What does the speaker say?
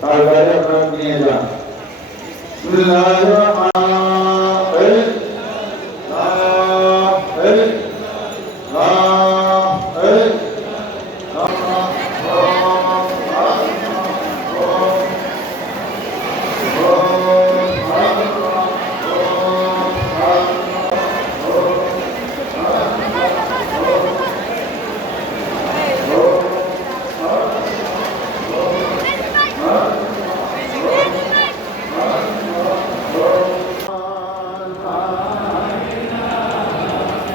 তারপরে আপনারা নিয়ে যান। বিসমিল্লাহির রহমানির রহিম